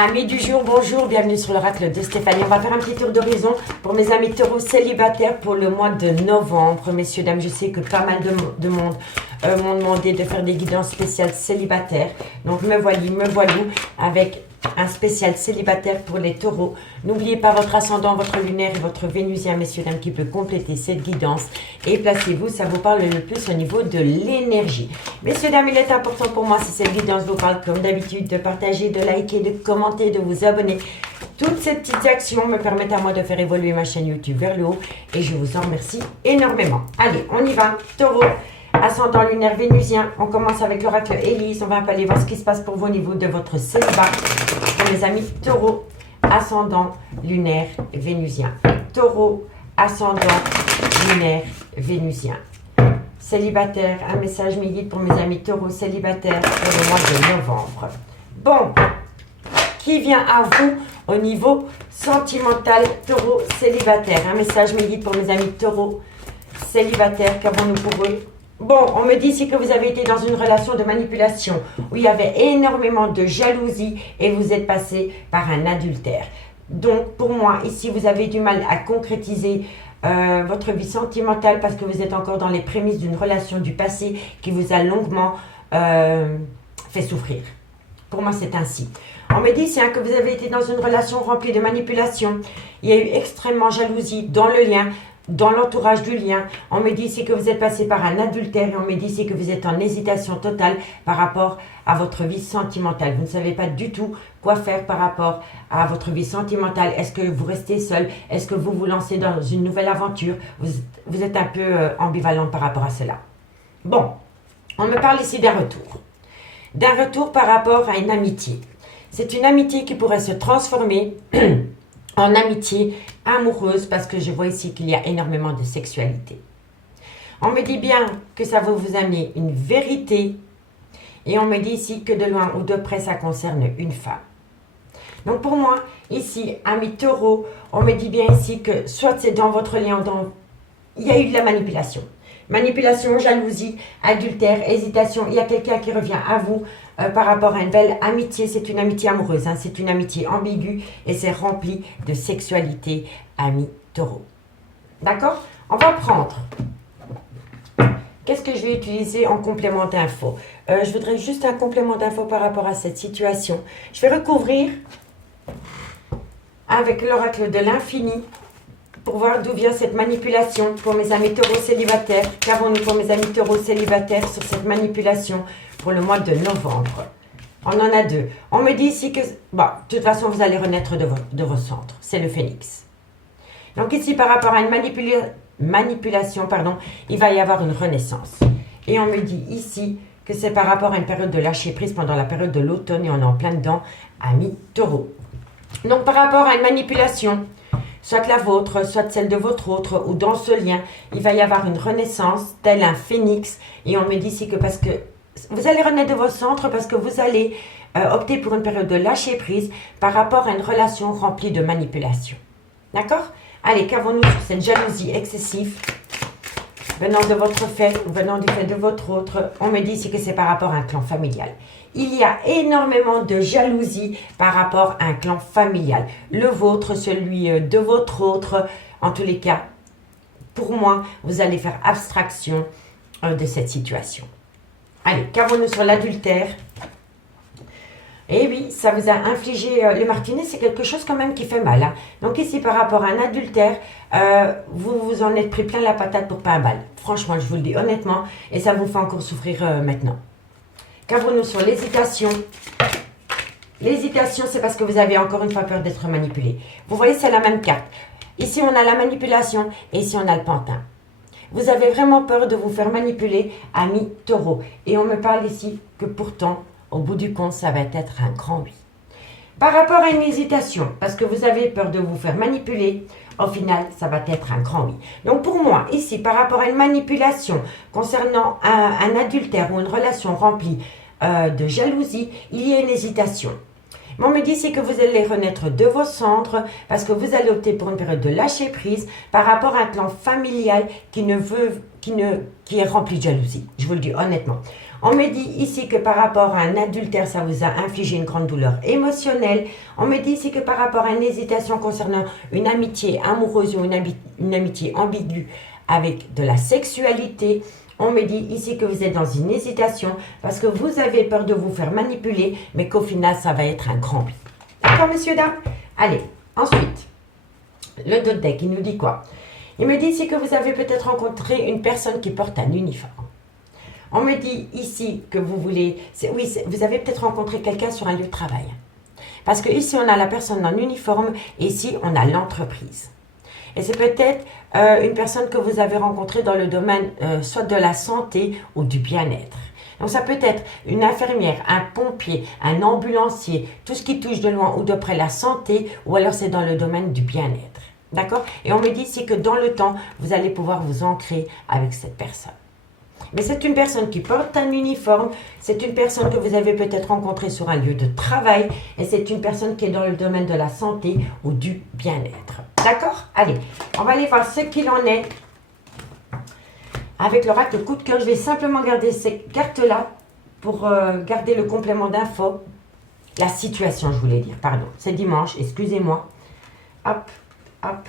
Amis du jour, bonjour, bienvenue sur l'oracle de Stéphanie. On va faire un petit tour d'horizon pour mes amis taureaux célibataires pour le mois de novembre. Messieurs, dames, je sais que pas mal de monde m'ont demandé de faire des guidances spéciales célibataires. Donc me voilà avec un spécial célibataire pour les taureaux. N'oubliez pas votre ascendant, votre lunaire et votre vénusien, messieurs, dames, qui peut compléter cette guidance. Et placez-vous, ça vous parle le plus au niveau de l'énergie. Messieurs, dames, il est important pour moi, si cette guidance vous parle comme d'habitude, de partager, de liker, de commenter, de vous abonner. Toutes ces petites actions me permettent à moi de faire évoluer ma chaîne YouTube vers le haut. Et je vous en remercie énormément. Allez, on y va. Taureau. Ascendant lunaire vénusien, on commence avec l'oracle Élise. On va un peu aller voir ce qui se passe pour vous au niveau de votre célibat. Pour mes amis taureau, ascendant lunaire vénusien. Taureau, ascendant lunaire vénusien. Célibataire, un message me pour mes amis taureaux célibataires pour le mois de novembre. Bon, qui vient à vous au niveau sentimental taureau célibataire? Un message me pour mes amis taureaux célibataires, qu'avons-nous pour eux? Bon, on me dit ici que vous avez été dans une relation de manipulation où il y avait énormément de jalousie et vous êtes passé par un adultère. Donc, pour moi, ici, vous avez du mal à concrétiser votre vie sentimentale parce que vous êtes encore dans les prémices d'une relation du passé qui vous a longuement fait souffrir. Pour moi, c'est ainsi. On me dit ici que vous avez été dans une relation remplie de manipulation. Il y a eu extrêmement jalousie dans le lien, dans l'entourage du lien. On me dit ici que vous êtes passé par un adultère et on me dit ici que vous êtes en hésitation totale par rapport à votre vie sentimentale. Vous ne savez pas du tout quoi faire par rapport à votre vie sentimentale. Est-ce que vous restez seul? Est-ce que vous vous lancez dans une nouvelle aventure? Vous êtes un peu ambivalente par rapport à cela. Bon, on me parle ici d'un retour. D'un retour par rapport à une amitié. C'est une amitié qui pourrait se transformer en amitié amoureuse parce que je vois ici qu'il y a énormément de sexualité. On me dit bien que ça va vous amener une vérité et on me dit ici que de loin ou de près ça concerne une femme. Donc pour moi, ici, amis taureaux, on me dit bien ici que soit c'est dans votre lien, il y a eu de la manipulation. Manipulation, jalousie, adultère, hésitation. Il y a quelqu'un qui revient à vous par rapport à une belle amitié. C'est une amitié amoureuse, hein. C'est une amitié ambiguë et c'est rempli de sexualité, amis taureaux. D'accord? On va prendre. Qu'est-ce que je vais utiliser en complément d'info? Je voudrais juste un complément d'info par rapport à cette situation. Je vais recouvrir avec l'oracle de l'infini pour voir d'où vient cette manipulation pour mes amis taureaux célibataires. Qu'avons-nous pour mes amis taureaux célibataires sur cette manipulation pour le mois de novembre? On en a deux. On me dit ici que, bon, de toute façon, vous allez renaître de vos centres. C'est le phénix. Donc ici, par rapport à une manipulation, il va y avoir une renaissance. Et on me dit ici que c'est par rapport à une période de lâcher prise pendant la période de l'automne et on est en plein dedans, amis taureaux. Donc par rapport à une manipulation, soit la vôtre, soit celle de votre autre, ou dans ce lien, il va y avoir une renaissance, tel un phénix. Et on me dit ici que parce que vous allez renaître de vos centres, parce que vous allez opter pour une période de lâcher prise par rapport à une relation remplie de manipulation. D'accord? Allez, qu'avons-nous sur cette jalousie excessive venant de votre fait ou venant du fait de votre autre? On me dit ici que c'est par rapport à un clan familial. Il y a énormément de jalousie par rapport à un clan familial. Le vôtre, celui de votre autre. En tous les cas, pour moi, vous allez faire abstraction de cette situation. Allez, qu'avons-nous sur l'adultère? Eh oui, ça vous a infligé le martinet, c'est quelque chose quand même qui fait mal. Hein. Donc ici, par rapport à un adultère, vous vous en êtes pris plein la patate pour pas un bal. Franchement, je vous le dis honnêtement, et ça vous fait encore souffrir maintenant. Qu'avons-nous sur l'hésitation? L'hésitation, c'est parce que vous avez encore une fois peur d'être manipulé. Vous voyez, c'est la même carte. Ici, on a la manipulation et ici, on a le pantin. Vous avez vraiment peur de vous faire manipuler, amis taureaux. Et on me parle ici que pourtant, au bout du compte, ça va être un grand oui. Par rapport à une hésitation, parce que vous avez peur de vous faire manipuler, au final, ça va être un grand oui. Donc pour moi, ici, par rapport à une manipulation concernant un adultère ou une relation remplie de jalousie, il y a une hésitation. Mais on me dit ici que vous allez renaître de vos centres parce que vous allez opter pour une période de lâcher prise par rapport à un clan familial qui est rempli de jalousie. Je vous le dis honnêtement. On me dit ici que par rapport à un adultère, ça vous a infligé une grande douleur émotionnelle. On me dit ici que par rapport à une hésitation concernant une amitié amoureuse ou une amitié ambiguë avec de la sexualité, on me dit ici que vous êtes dans une hésitation parce que vous avez peur de vous faire manipuler, mais qu'au final, ça va être un grand oui. D'accord, messieurs, dames? Allez, ensuite, le dos de deck, il nous dit quoi? Il me dit ici que vous avez peut-être rencontré une personne qui porte un uniforme. On me dit ici que vous voulez... Oui, vous avez peut-être rencontré quelqu'un sur un lieu de travail. Parce que ici, on a la personne en uniforme et ici, on a l'entreprise. Et c'est peut-être une personne que vous avez rencontrée dans le domaine soit de la santé ou du bien-être. Donc ça peut être une infirmière, un pompier, un ambulancier, tout ce qui touche de loin ou de près la santé, ou alors c'est dans le domaine du bien-être. D'accord? Et on me dit ici que dans le temps, vous allez pouvoir vous ancrer avec cette personne. Mais c'est une personne qui porte un uniforme, c'est une personne que vous avez peut-être rencontrée sur un lieu de travail, et c'est une personne qui est dans le domaine de la santé ou du bien-être. D'accord? Allez, on va aller voir ce qu'il en est avec l'oracle coup de cœur. Je vais simplement garder ces cartes-là pour garder le complément d'info. La situation, je voulais dire, pardon. C'est dimanche, excusez-moi. Hop, hop.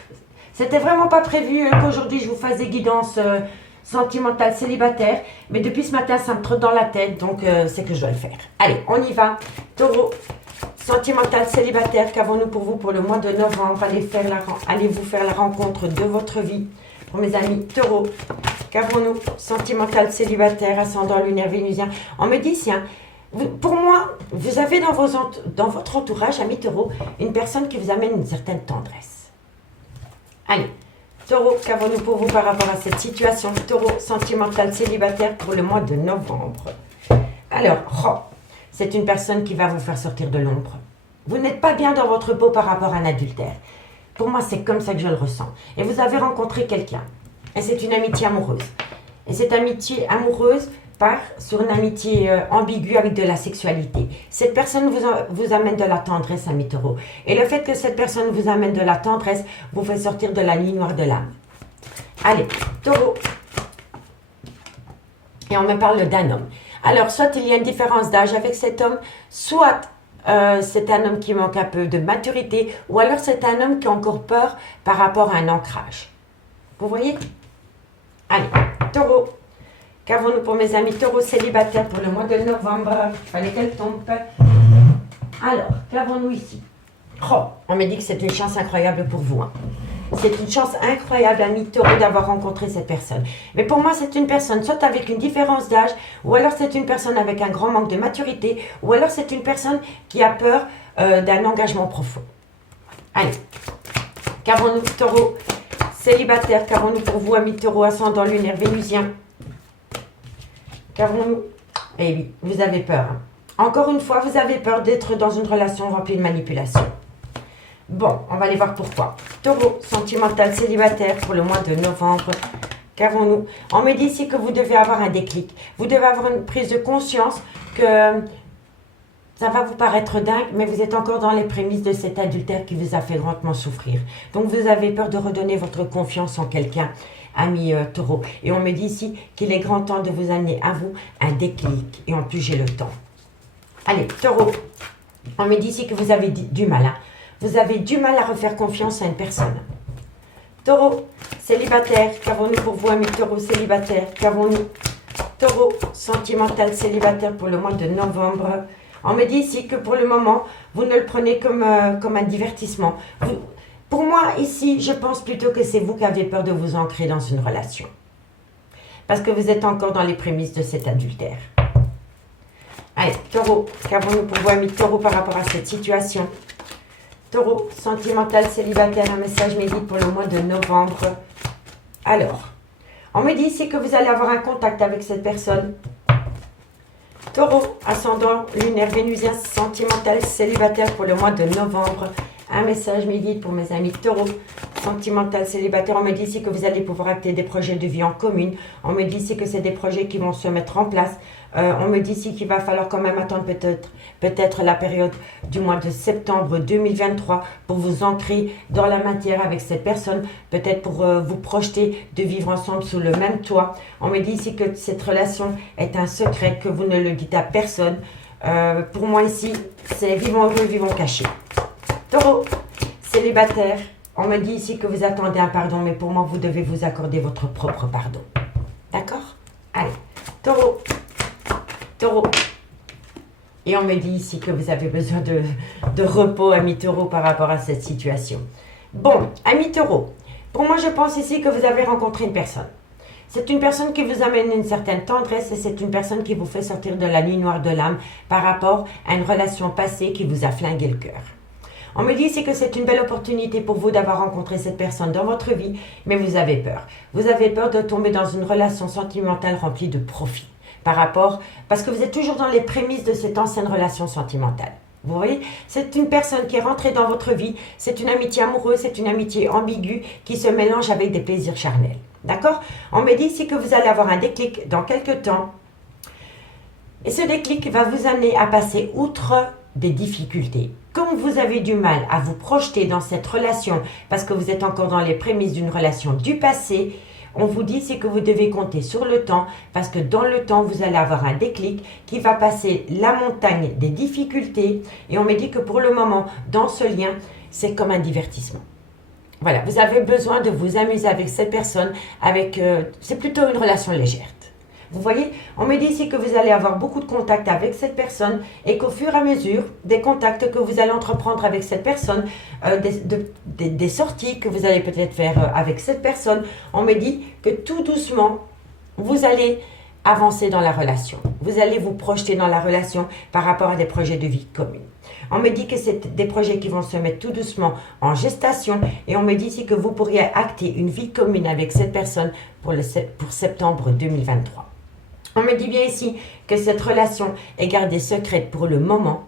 C'était vraiment pas prévu qu'aujourd'hui je vous fasse des guidances sentimentales célibataires. Mais depuis ce matin, ça me trotte dans la tête, donc c'est que je dois le faire. Allez, on y va. Taureau, sentimental célibataire, qu'avons-nous pour vous pour le mois de novembre? Allez-vous faire la rencontre de votre vie? Pour mes amis taureaux, qu'avons-nous? Sentimental célibataire, ascendant lunaire vénusien. On me dit, tiens, pour moi, vous avez dans votre entourage, amis taureaux, une personne qui vous amène une certaine tendresse. Allez, taureau, qu'avons-nous pour vous par rapport à cette situation? Taureau, sentimental célibataire pour le mois de novembre. Alors, c'est une personne qui va vous faire sortir de l'ombre. Vous n'êtes pas bien dans votre peau par rapport à un adultère. Pour moi, c'est comme ça que je le ressens. Et vous avez rencontré quelqu'un. Et c'est une amitié amoureuse. Et cette amitié amoureuse part sur une amitié ambiguë avec de la sexualité. Cette personne vous amène de la tendresse, amis taureaux. Et le fait que cette personne vous amène de la tendresse vous fait sortir de la nuit noire de l'âme. Allez, taureau. Et on me parle d'un homme. Alors, soit il y a une différence d'âge avec cet homme, soit c'est un homme qui manque un peu de maturité, ou alors c'est un homme qui a encore peur par rapport à un ancrage. Vous voyez? Allez, taureau. Qu'avons-nous pour mes amis taureaux célibataires pour le mois de novembre? Il fallait qu'elle tombe. Alors, qu'avons-nous ici? Oh, on me dit que c'est une chance incroyable pour vous. Hein. C'est une chance incroyable, amis taureaux, d'avoir rencontré cette personne. Mais pour moi, c'est une personne soit avec une différence d'âge, ou alors c'est une personne avec un grand manque de maturité, ou alors c'est une personne qui a peur d'un engagement profond. Allez, qu'avons-nous, taureau célibataire? Qu'avons-nous pour vous, amis taureaux, ascendant lunaire vénusien? Qu'avons-nous? Eh oui, vous avez peur. Hein. Encore une fois, vous avez peur d'être dans une relation remplie de manipulation. Bon, on va aller voir pourquoi. Taureau, sentimental célibataire pour le mois de novembre. Qu'avons-nous? On me dit ici que vous devez avoir un déclic. Vous devez avoir une prise de conscience que ça va vous paraître dingue, mais vous êtes encore dans les prémices de cet adultère qui vous a fait grandement souffrir. Donc vous avez peur de redonner votre confiance en quelqu'un, ami taureau. Et on me dit ici qu'il est grand temps de vous amener à vous un déclic. Et en plus, j'ai le temps. Allez, taureau, on me dit ici que vous avez du mal. Hein. Vous avez du mal à refaire confiance à une personne. Taureau, célibataire, qu'avons-nous pour vous, amis taureau célibataire? Qu'avons-nous? Taureau, sentimental célibataire pour le mois de novembre. On me dit ici que pour le moment, vous ne le prenez comme un divertissement. Pour moi, ici, je pense plutôt que c'est vous qui avez peur de vous ancrer dans une relation. Parce que vous êtes encore dans les prémices de cet adultère. Allez, taureau, qu'avons-nous pour vous, amis taureau, par rapport à cette situation? Taureau, sentimental célibataire, un message médite pour le mois de novembre. Alors, on me dit ici que vous allez avoir un contact avec cette personne. Taureau, ascendant lunaire vénusien, sentimental célibataire pour le mois de novembre. Un message médite pour mes amis taureaux sentimental, célibataire, on me dit ici que vous allez pouvoir acter des projets de vie en commune. On me dit ici que c'est des projets qui vont se mettre en place. On me dit ici qu'il va falloir quand même attendre peut-être la période du mois de septembre 2023 pour vous ancrer dans la matière avec cette personne, peut-être pour vous projeter de vivre ensemble sous le même toit. On me dit ici que cette relation est un secret, que vous ne le dites à personne. Pour moi ici, c'est vivons heureux, vivons cachés. Taureau, célibataire, on me dit ici que vous attendez un pardon, mais pour moi, vous devez vous accorder votre propre pardon. D'accord? Allez, taureau. Taureau. Et on me dit ici que vous avez besoin de repos, ami taureau, par rapport à cette situation. Bon, ami taureau, pour moi, je pense ici que vous avez rencontré une personne. C'est une personne qui vous amène une certaine tendresse et c'est une personne qui vous fait sortir de la nuit noire de l'âme par rapport à une relation passée qui vous a flingué le cœur. On me dit ici que c'est une belle opportunité pour vous d'avoir rencontré cette personne dans votre vie, mais vous avez peur. Vous avez peur de tomber dans une relation sentimentale remplie de profit. Parce que vous êtes toujours dans les prémices de cette ancienne relation sentimentale. Vous voyez, c'est une personne qui est rentrée dans votre vie, c'est une amitié amoureuse, c'est une amitié ambiguë qui se mélange avec des plaisirs charnels. D'accord? On me dit ici que vous allez avoir un déclic dans quelques temps. Et ce déclic va vous amener à passer outre des difficultés. Comme vous avez du mal à vous projeter dans cette relation parce que vous êtes encore dans les prémices d'une relation du passé, on vous dit c'est que vous devez compter sur le temps parce que dans le temps, vous allez avoir un déclic qui va passer la montagne des difficultés et on me dit que pour le moment, dans ce lien, c'est comme un divertissement. Voilà, vous avez besoin de vous amuser avec cette personne, c'est plutôt une relation légère. Vous voyez, on me dit ici que vous allez avoir beaucoup de contacts avec cette personne et qu'au fur et à mesure des contacts que vous allez entreprendre avec cette personne, des sorties que vous allez peut-être faire avec cette personne, on me dit que tout doucement, vous allez avancer dans la relation. Vous allez vous projeter dans la relation par rapport à des projets de vie communs. On me dit que c'est des projets qui vont se mettre tout doucement en gestation et on me dit ici que vous pourriez acter une vie commune avec cette personne pour septembre 2023. On me dit bien ici que cette relation est gardée secrète pour le moment.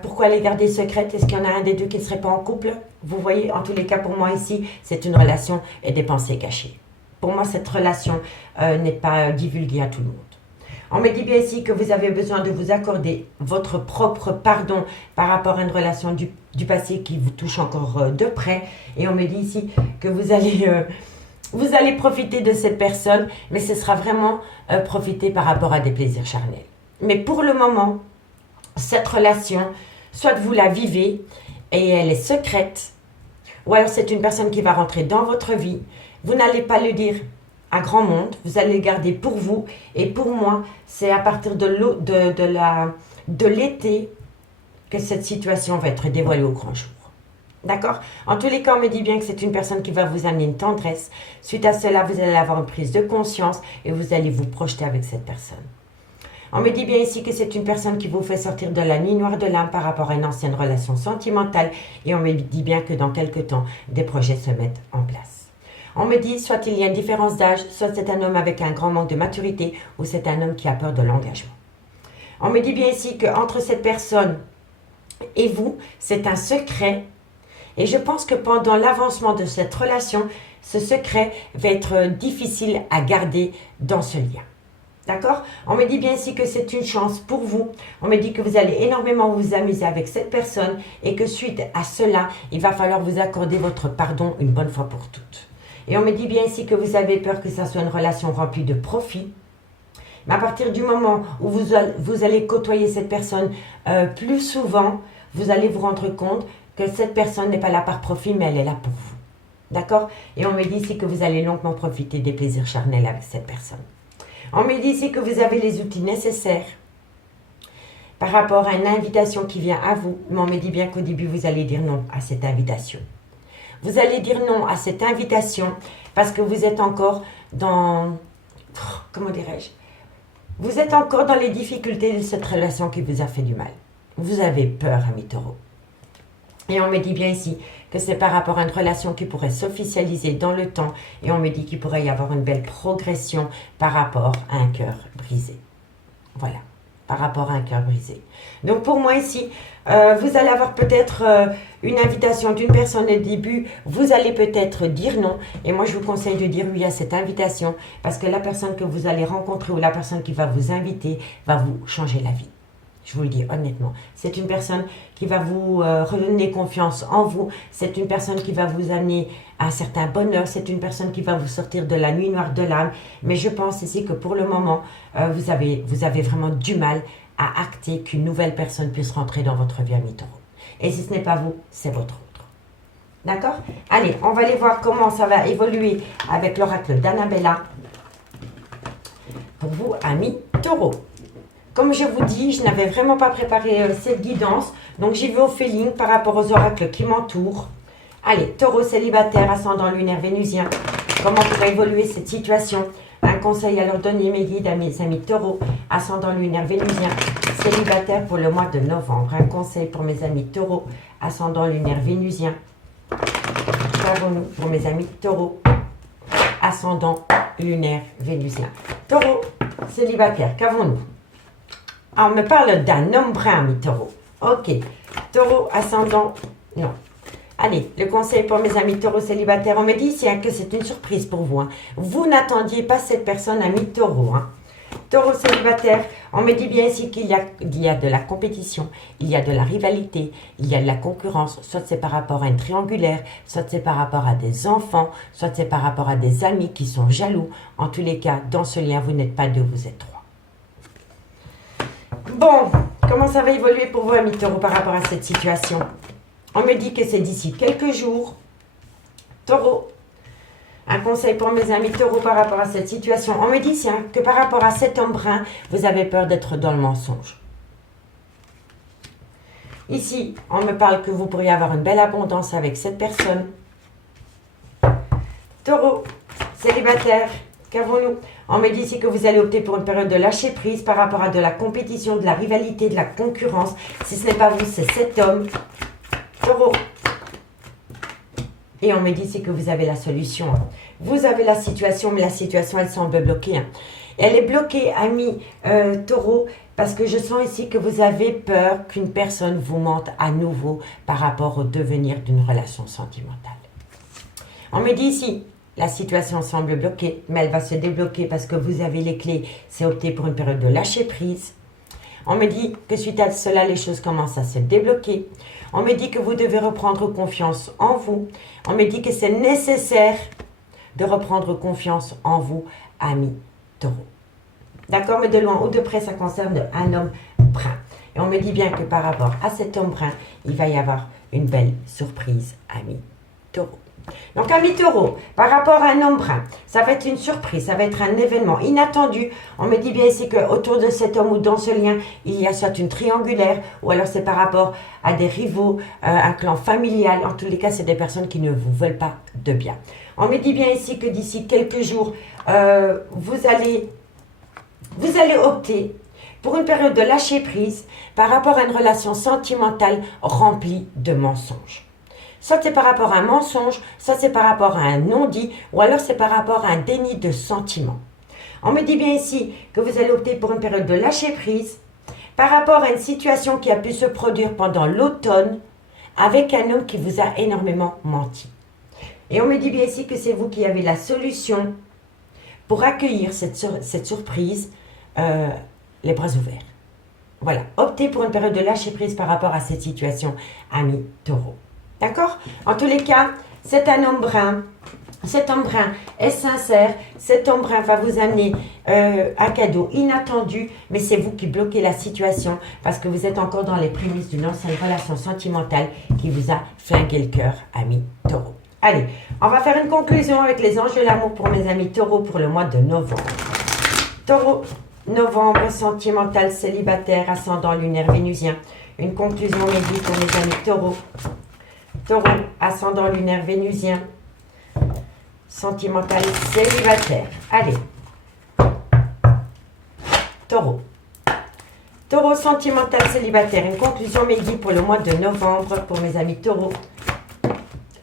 Pourquoi elle est gardée secrète? Est-ce qu'il y en a un des deux qui ne serait pas en couple? Vous voyez, en tous les cas, pour moi ici, c'est une relation et des pensées cachées. Pour moi, cette relation n'est pas divulguée à tout le monde. On me dit bien ici que vous avez besoin de vous accorder votre propre pardon par rapport à une relation du passé qui vous touche encore de près. Et on me dit ici que vous allez profiter de cette personne, mais ce sera vraiment profiter par rapport à des plaisirs charnels. Mais pour le moment, cette relation, soit vous la vivez et elle est secrète, ou alors c'est une personne qui va rentrer dans votre vie. Vous n'allez pas le dire à grand monde, vous allez le garder pour vous. Et pour moi, c'est à partir de l'été que cette situation va être dévoilée au grand jour. D'accord? En tous les cas, on me dit bien que c'est une personne qui va vous amener une tendresse. Suite à cela, vous allez avoir une prise de conscience et vous allez vous projeter avec cette personne. On me dit bien ici que c'est une personne qui vous fait sortir de la nuit noire de l'âme par rapport à une ancienne relation sentimentale. Et on me dit bien que dans quelques temps, des projets se mettent en place. On me dit soit il y a une différence d'âge, soit c'est un homme avec un grand manque de maturité ou c'est un homme qui a peur de l'engagement. On me dit bien ici qu'entre cette personne et vous, c'est un secret. Et je pense que pendant l'avancement de cette relation, ce secret va être difficile à garder dans ce lien. D'accord? On me dit bien ici que c'est une chance pour vous. On me dit que vous allez énormément vous amuser avec cette personne et que suite à cela, il va falloir vous accorder votre pardon une bonne fois pour toutes. Et on me dit bien ici que vous avez peur que ça soit une relation remplie de profit. Mais à partir du moment où vous allez côtoyer cette personne plus souvent, vous allez vous rendre compte que cette personne n'est pas là par profit, mais elle est là pour vous. D'accord? Et on me dit ici que vous allez longuement profiter des plaisirs charnels avec cette personne. On me dit ici que vous avez les outils nécessaires par rapport à une invitation qui vient à vous. Mais on me dit bien qu'au début, vous allez dire non à cette invitation. Vous allez dire non à cette invitation parce que vous êtes encore dans... Comment dirais-je? Vous êtes encore dans les difficultés de cette relation qui vous a fait du mal. Vous avez peur, ami taureau. Et on me dit bien ici que c'est par rapport à une relation qui pourrait s'officialiser dans le temps. Et on me dit qu'il pourrait y avoir une belle progression par rapport à un cœur brisé. Voilà. par rapport à un cœur brisé. Donc pour moi ici, vous allez avoir peut-être une invitation d'une personne au début, vous allez peut-être dire non, et moi je vous conseille de dire oui à cette invitation, parce que la personne que vous allez rencontrer ou la personne qui va vous inviter va vous changer la vie. Je vous le dis honnêtement, c'est une personne qui va vous redonner confiance en vous, c'est une personne qui va vous amener à un certain bonheur, c'est une personne qui va vous sortir de la nuit noire de l'âme, mais je pense ici que pour le moment, vous avez vraiment du mal à acter qu'une nouvelle personne puisse rentrer dans votre vie, ami taureau. Et si ce n'est pas vous, c'est votre autre. D'accord? Allez, on va aller voir comment ça va évoluer avec l'oracle d'Annabella pour vous, ami taureau. Comme je vous dis, je n'avais vraiment pas préparé cette guidance, donc j'y vais au feeling par rapport aux oracles qui m'entourent. Allez, taureau célibataire, ascendant lunaire vénusien, comment pourrait évoluer cette situation? Un conseil à leur donner, mes guides, à mes amis taureau, ascendant lunaire vénusien, célibataire pour le mois de novembre. Un conseil pour mes amis taureau, ascendant lunaire vénusien. Qu'avons-nous pour mes amis taureau, ascendant lunaire vénusien? Taureau célibataire, qu'avons-nous? Ah, on me parle d'un homme brun, ami taureau. Ok. Taureau, ascendant, non. Allez, le conseil pour mes amis taureaux célibataires, on me dit ici que c'est une surprise pour vous. Vous n'attendiez pas cette personne, ami taureau. Taureau célibataire, on me dit bien ici qu'il y a de la compétition, il y a de la rivalité, il y a de la concurrence, soit c'est par rapport à une triangulaire, soit c'est par rapport à des enfants, soit c'est par rapport à des amis qui sont jaloux. En tous les cas, dans ce lien, vous n'êtes pas deux, vous êtes trois. Bon, comment ça va évoluer pour vous, amis taureaux, par rapport à cette situation? On me dit que c'est d'ici quelques jours. Taureau, un conseil pour mes amis taureaux par rapport à cette situation. On me dit ici que par rapport à cet homme brun, vous avez peur d'être dans le mensonge. Ici, on me parle que vous pourriez avoir une belle abondance avec cette personne. Taureau, célibataire, qu'avons-nous? On me dit ici que vous allez opter pour une période de lâcher prise par rapport à de la compétition, de la rivalité, de la concurrence. Si ce n'est pas vous, c'est cet homme. Taureau. Et on me dit ici que vous avez la solution. Vous avez la situation, mais la situation, elle semble bloquée. Elle est bloquée, ami taureau, parce que je sens ici que vous avez peur qu'une personne vous mente à nouveau par rapport au devenir d'une relation sentimentale. On me dit ici, la situation semble bloquée, mais elle va se débloquer parce que vous avez les clés. C'est opter pour une période de lâcher prise. On me dit que suite à cela, les choses commencent à se débloquer. On me dit que vous devez reprendre confiance en vous. On me dit que c'est nécessaire de reprendre confiance en vous, amis taureau. D'accord, mais de loin ou de près, ça concerne un homme brun. Et on me dit bien que par rapport à cet homme brun, il va y avoir une belle surprise, amis taureau. Donc, amis taureau, par rapport à un homme brun, ça va être une surprise, ça va être un événement inattendu. On me dit bien ici qu'autour de cet homme ou dans ce lien, il y a soit une triangulaire, ou alors c'est par rapport à des rivaux, un clan familial. En tous les cas, c'est des personnes qui ne vous veulent pas de bien. On me dit bien ici que d'ici quelques jours, vous allez opter pour une période de lâcher prise par rapport à une relation sentimentale remplie de mensonges. Soit c'est par rapport à un mensonge, soit c'est par rapport à un non-dit, ou alors c'est par rapport à un déni de sentiment. On me dit bien ici que vous allez opter pour une période de lâcher prise par rapport à une situation qui a pu se produire pendant l'automne avec un homme qui vous a énormément menti. Et on me dit bien ici que c'est vous qui avez la solution pour accueillir cette surprise, les bras ouverts. Voilà, optez pour une période de lâcher prise par rapport à cette situation, amis taureau. D'accord? En tous les cas, c'est un homme brun. Cet homme brun est sincère. Cet homme brun va vous amener un cadeau inattendu, mais c'est vous qui bloquez la situation parce que vous êtes encore dans les prémices d'une ancienne relation sentimentale qui vous a flingué le cœur, amis taureau. Allez, on va faire une conclusion avec les anges de l'amour pour mes amis taureaux pour le mois de novembre. Taureau, novembre, sentimental, célibataire, ascendant lunaire vénusien. Une conclusion médite pour mes amis taureaux. Taureau, ascendant lunaire vénusien, sentimental, célibataire. Allez. Taureau. Taureau, sentimental, célibataire. Une conclusion médite pour le mois de novembre pour mes amis taureaux.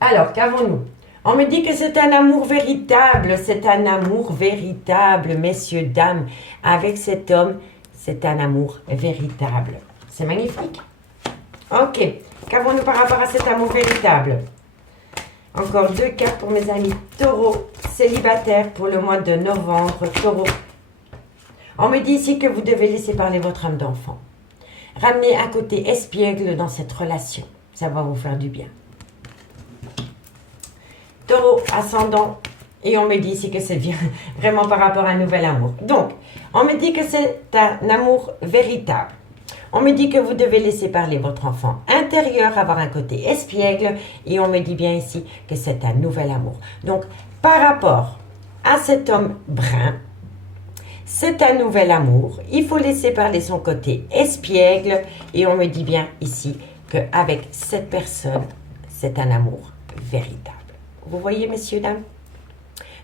Alors, qu'avons-nous? On me dit que c'est un amour véritable, messieurs, dames, avec cet homme c'est un amour véritable. C'est magnifique. Ok, qu'avons-nous par rapport à cet amour véritable? Encore 2 cartes pour mes amis taureaux célibataires pour le mois de novembre. Taureau. On me dit ici que vous devez laisser parler votre âme d'enfant. Ramenez un côté espiègle dans cette relation. Ça va vous faire du bien. Taureau, ascendant. Et on me dit ici que c'est vraiment par rapport à un nouvel amour. Donc, on me dit que c'est un amour véritable. On me dit que vous devez laisser parler votre enfant intérieur, avoir un côté espiègle. Et on me dit bien ici que c'est un nouvel amour. Donc, par rapport à cet homme brun, c'est un nouvel amour. Il faut laisser parler son côté espiègle. Et on me dit bien ici qu'avec cette personne, c'est un amour véritable. Vous voyez, messieurs, dames?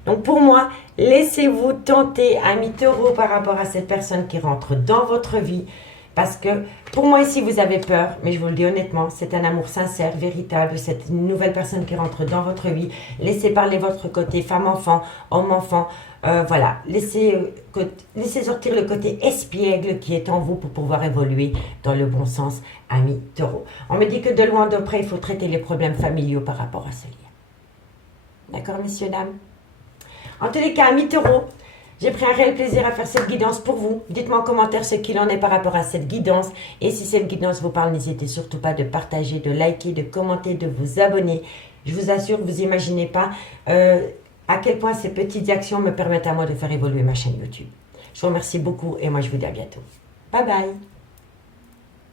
Donc pour moi, laissez-vous tenter, amis taureaux, par rapport à cette personne qui rentre dans votre vie. Parce que pour moi ici, vous avez peur, mais je vous le dis honnêtement, c'est un amour sincère, véritable. C'est une nouvelle personne qui rentre dans votre vie. Laissez parler votre côté femme-enfant, homme-enfant. Voilà, laissez sortir le côté espiègle qui est en vous pour pouvoir évoluer dans le bon sens, amis taureaux. On me dit que de loin de près, il faut traiter les problèmes familiaux par rapport à ce lien. D'accord, messieurs, dames? En tous les cas, amis taureaux, j'ai pris un réel plaisir à faire cette guidance pour vous. Dites-moi en commentaire ce qu'il en est par rapport à cette guidance. Et si cette guidance vous parle, n'hésitez surtout pas de partager, de liker, de commenter, de vous abonner. Je vous assure, vous n'imaginez pas à quel point ces petites actions me permettent à moi de faire évoluer ma chaîne YouTube. Je vous remercie beaucoup et moi je vous dis à bientôt. Bye bye.